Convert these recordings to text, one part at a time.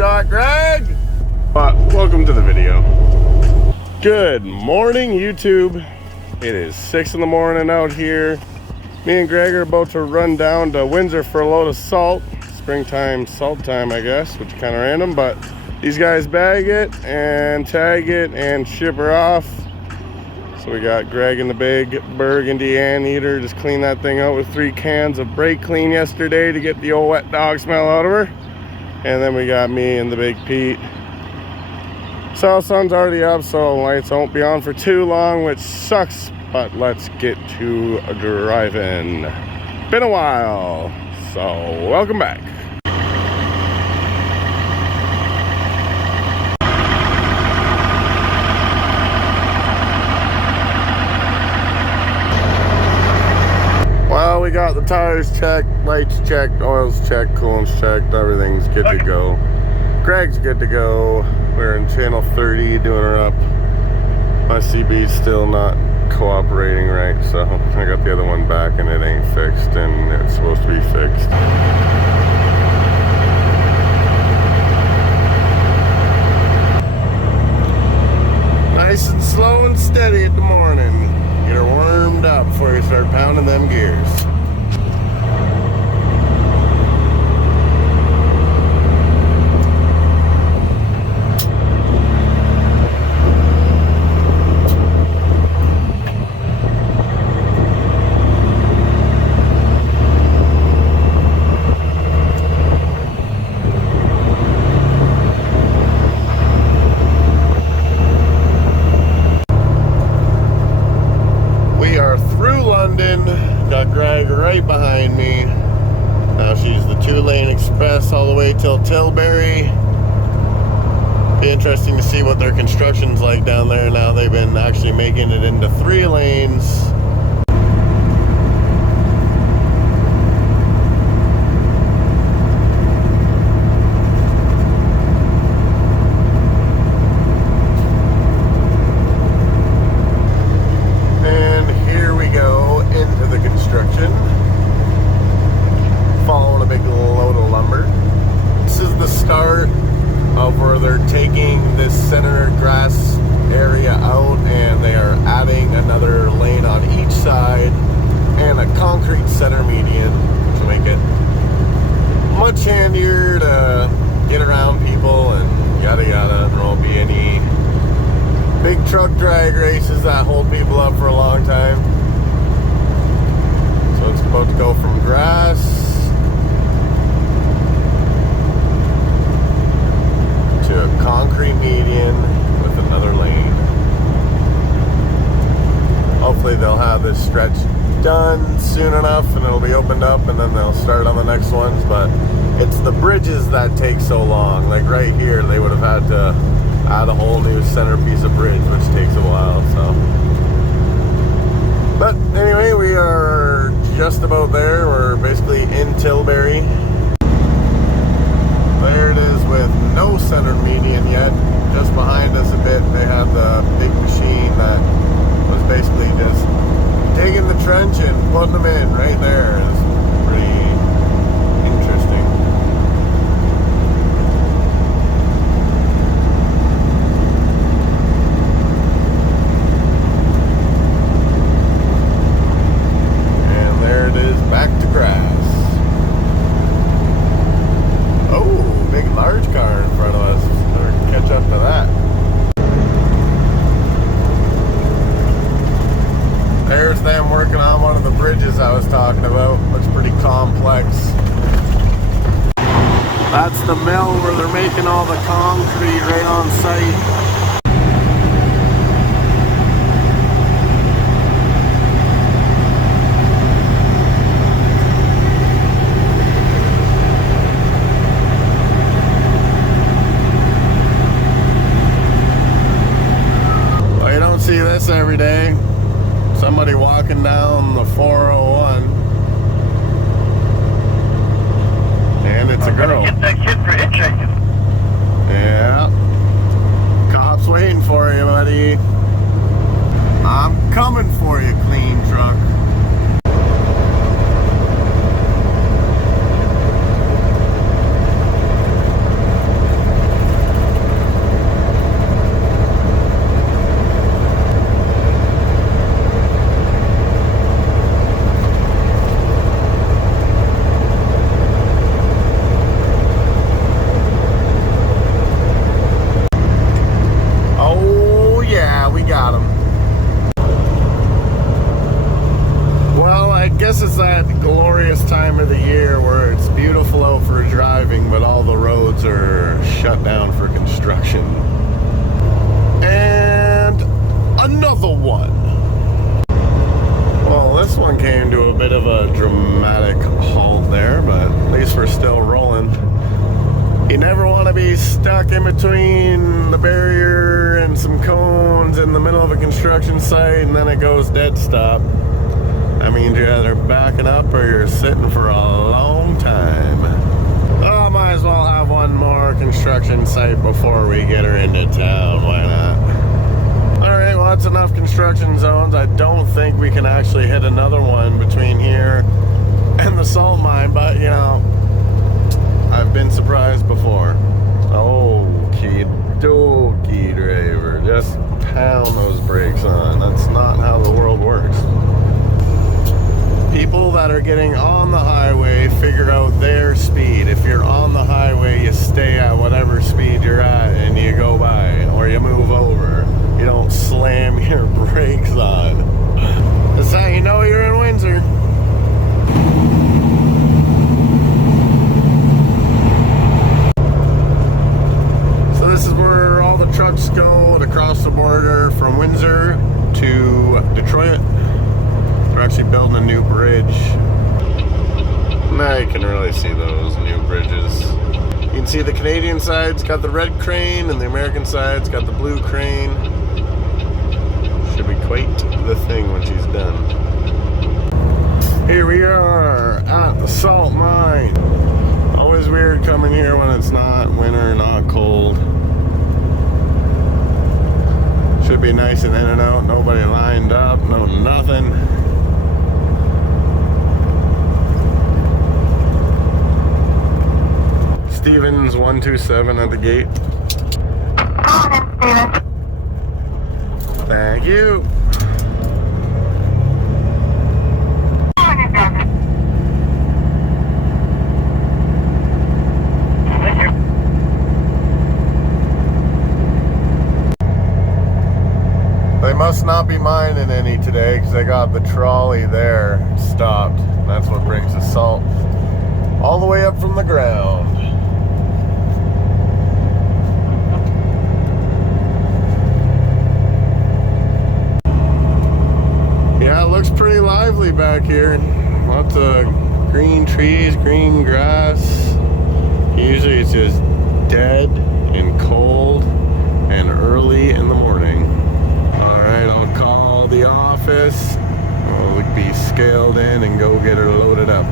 shot, Greg! But welcome to the video. Good morning, YouTube. It is 6 in the morning out here. Me and Greg are about to run down to Windsor for a load of salt. Springtime salt time, I guess, which is kind of random, but these guys bag it and tag it and ship her off. So we got Greg in the big burgundy anteater, just cleaned that thing out with 3 cans of brake clean yesterday to get the old wet dog smell out of her. And then we got me in the big Pete. South sun's already up, so lights won't be on for too long, which sucks, but let's get to driving. Been a while, so welcome back. Well, we got the tires checked, lights checked, oils checked, coolant's checked, everything's good to go. Greg's good to go. We're in channel 30 doing her up. My CB's still not cooperating right, so I got the other one back and it ain't fixed, and it's supposed to be fixed. Nice and slow and steady at the morning. Get her warmed up before you start pounding them gears. Got Greg right behind me. Now she's the 2-lane express all the way till Tilbury. Be interesting to see what their construction's like down there now. They've been actually making it into 3 lanes. Following a big load of lumber. This is the start of where they're taking this center grass area out, and they are adding another lane on each side and a concrete center median to make it much handier to get around people and yada yada. There won't be any big truck drag races that hold people up for a long time. So it's about to go from grass to a concrete median with another lane. Hopefully they'll have this stretch done soon enough and it'll be opened up, and then they'll start on the next ones. But it's the bridges that take so long. Like right here, they would have had to add a whole new centerpiece of bridge, which takes a while. So, but anyway, we are just about there. We're basically in Tilbury. There it is with no center median yet. Just behind us a bit, they have the big machine that was basically just digging the trench and putting them in right there. It's pretty interesting. And there it is, back to grass. Oh, big large car in front of us. Better catch up to that. There's them working on one of the bridges I was talking about. Looks pretty complex. That's the mill where they're making all the concrete right on site. See this every day. Somebody walking down the 401 and it's a girl. Get that kid for hitchhiking. Yeah. Cops waiting for you, buddy. I'm coming for you, clean truck. town for construction. And another one. Well, this one came to a bit of a dramatic halt there, but at least we're still rolling. You never want to be stuck in between the barrier and some cones in the middle of a construction site and then it goes dead stop. That means you're either backing up or you're sitting for a long time. Well, might as well have one more construction site before we get her into town. Why not? Alright, well, that's enough construction zones. I don't think we can actually hit another one between here and the salt mine, but you know, I've been surprised before. Okie dokie, driver. Just pound those brakes on. That's not how the world works. People that are getting on the highway figure out their speed. If you're on the highway, you stay at whatever speed you're at and you go by, or you move over. You don't slam your brakes on. That's how you know you're in Windsor. So this is where all the trucks go to cross the border from Windsor to Detroit. We're actually building a new bridge. Now you can really see those new bridges. You can see the Canadian side's got the red crane and the American side's got the blue crane. Should be quite the thing when she's done. Here we are at the salt mine. Always weird coming here when it's not winter, not cold. Should be nice and in and out, nobody lined up, no nothing. Stevens 127 at the gate. Thank you. They must not be mining any today because they got the trolley there stopped. That's what brings the salt all the way up from the ground. Yeah, it looks pretty lively back here. Lots of green trees, green grass. Usually it's just dead and cold and early in the morning. Alright, I'll call the office. We'll be scaled in and go get her loaded up.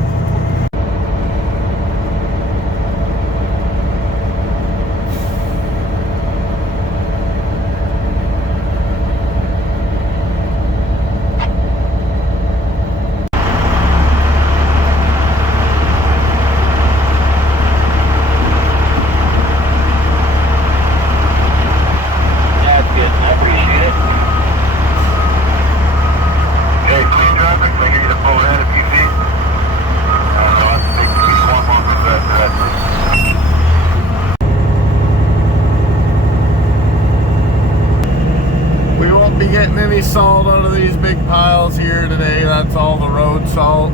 Salt out of these big piles here today. That's all the road salt.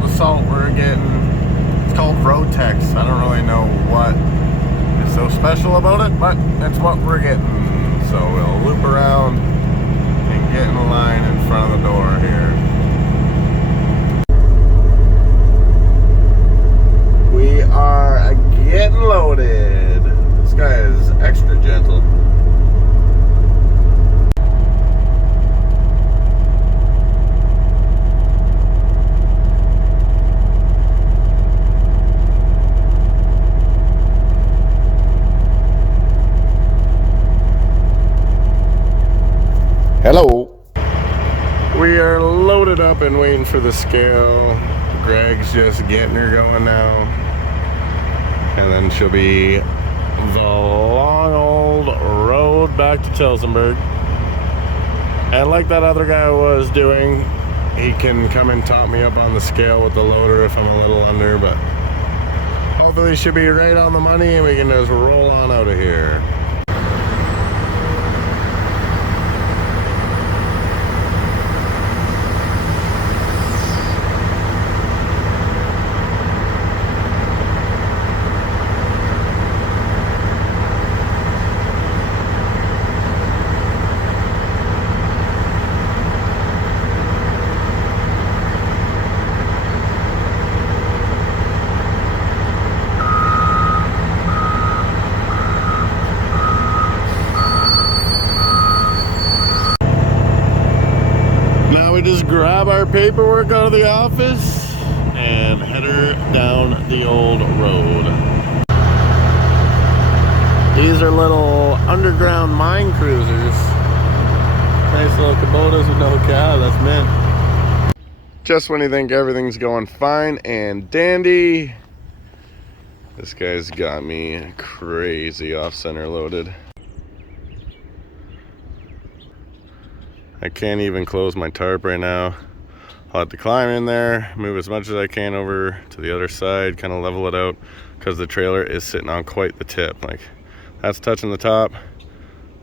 The salt we're getting, it's called Rotex. I don't really know what is so special about it, but that's what we're getting. So we'll loop around and get in line in front of the door here. We are getting loaded. This guy is extra gentle. Hello. We are loaded up and waiting for the scale. Greg's just getting her going now. And then she'll be the long old road back to Tillsonburg. And like that other guy was doing, he can come and top me up on the scale with the loader if I'm a little under, but hopefully she'll be right on the money and we can just roll on out of here. just grab our paperwork out of the office and head her down the old road. These are little underground mine cruisers. Nice little Kubotas with no cab, that's mint. Just when you think everything's going fine and dandy, this guy's got me crazy off-center loaded. I can't even close my tarp right now. I'll have to climb in there, move as much as I can over to the other side, kind of level it out, because the trailer is sitting on quite the tip. Like, that's touching the top.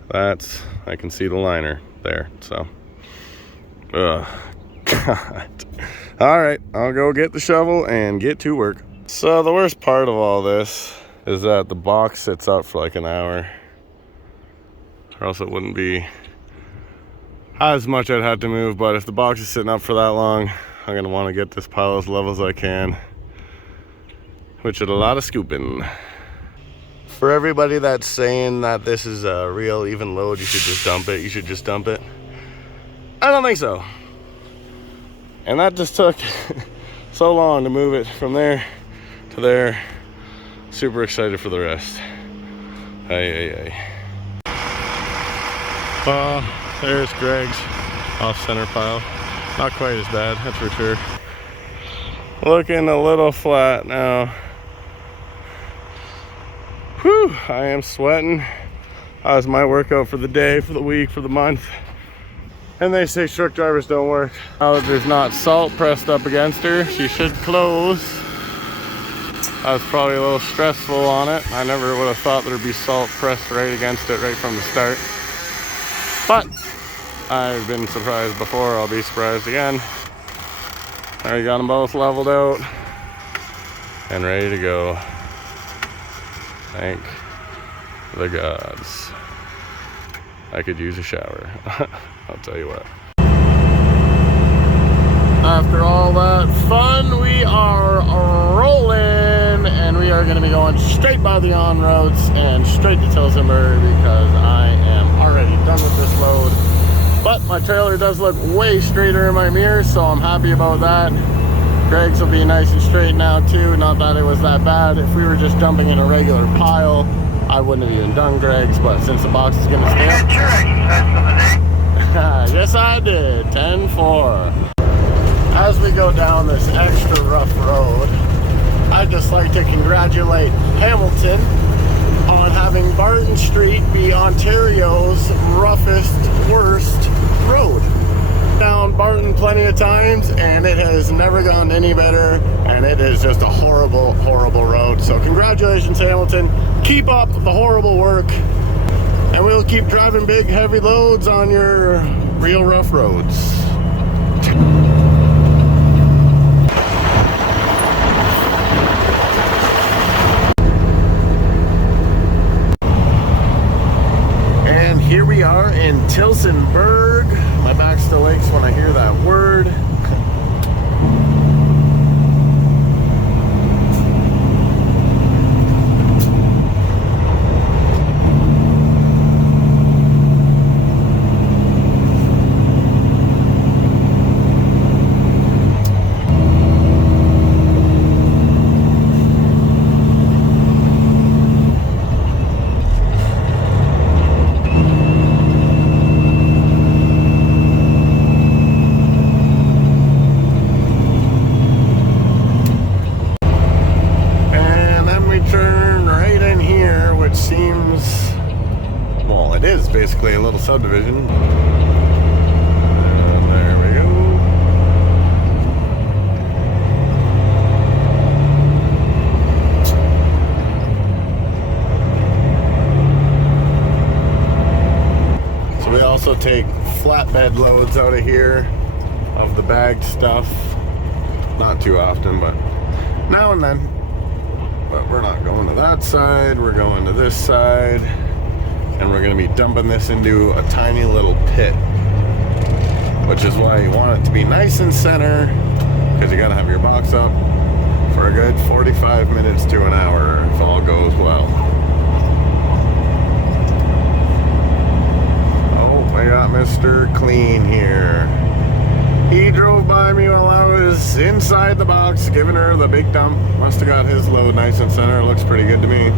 That's, I can see the liner there, so. Ugh, God. All right, I'll go get the shovel and get to work. So the worst part of all this is that the box sits out for like an hour, or else it wouldn't be as much I'd have to move. But if the box is sitting up for that long, I'm gonna want to get this pile as level as I can, which is a lot of scooping. For everybody that's saying that this is a real even load, you should just dump it, you should just dump it, I don't think so. And that just took so long to move it from there to there. Super excited for the rest. Hey. There's Greg's off-center pile. Not quite as bad, that's for sure. Looking a little flat now. Whew, I am sweating. That was my workout for the day, for the week, for the month. And they say truck drivers don't work. Now that there's not salt pressed up against her, she should close. That was probably a little stressful on it. I never would have thought there'd be salt pressed right against it right from the start. But I've been surprised before, I'll be surprised again. Already got them both leveled out and ready to go. Thank the gods. I could use a shower. I'll tell you what. After all that fun, we are rolling, and we are going to be going straight by the on-roads and straight to Tillsonburg because I am already done with this load. But my trailer does look way straighter in my mirrors, so I'm happy about that. Greg's will be nice and straight now too, not that it was that bad. If we were just dumping in a regular pile, I wouldn't have even done Greg's, but since the box is going to stay up. Yes, I did. 10-4. As we go down this extra rough road, I'd just like to congratulate Hamilton on having Barton Street be Ontario's roughest, worst road. Down Barton plenty of times, and it has never gone any better, and it is just a horrible, horrible road. So congratulations, Hamilton. Keep up the horrible work, and we'll keep driving big, heavy loads on your real rough roads. And here we are in Tillsonburg. My back still aches when I hear that word. Basically a little subdivision. And there we go. So we also take flatbed loads out of here of the bagged stuff. Not too often, but now and then. But we're not going to that side, we're going to this side. And we're going to be dumping this into a tiny little pit, which is why you want it to be nice and center, because you got to have your box up for a good 45 minutes to an hour if all goes well. Oh, I got Mr. Clean here. He drove by me while I was inside the box, giving her the big dump. Must have got his load nice and center. Looks pretty good to me.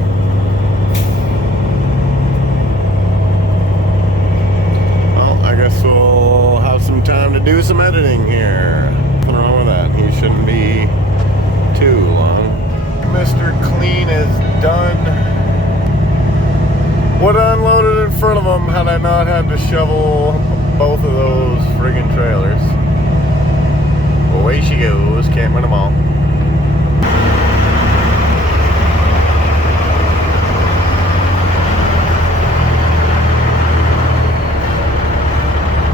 Well, I guess we'll have some time to do some editing here. Nothing wrong with that. He shouldn't be too long. Mr. Clean is done. Would have unloaded in front of him had I not had to shovel both of those friggin' trailers. Away she goes, can't win them all.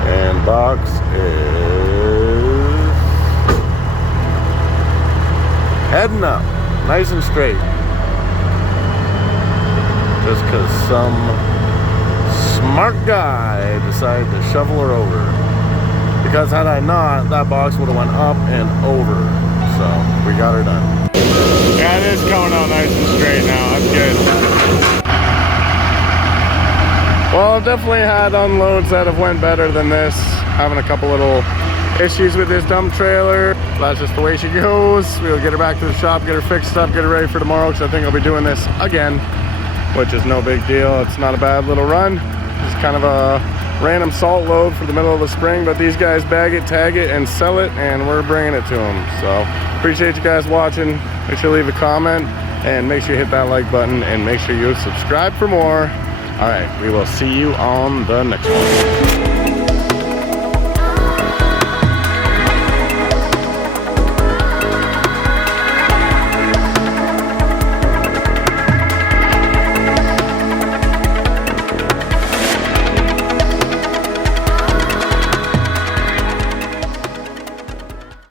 And box is heading up, nice and straight. Just because some smart guy decided to shovel her over. Because had I not, that box would have went up and over. So we got her done. Yeah, it is coming out nice and straight now. That's good. Well, I've definitely had unloads that have went better than this. Having a couple little issues with this dump trailer. That's just the way she goes. We'll get her back to the shop, get her fixed up, get her ready for tomorrow, because I think I'll be doing this again, which is no big deal. It's not a bad little run. It's kind of a random salt load for the middle of the spring, but these guys bag it, tag it, and sell it, and we're bringing it to them. So appreciate you guys watching. Make sure to leave a comment, and make sure you hit that like button, and make sure you subscribe for more. All right, we will see you on the next one.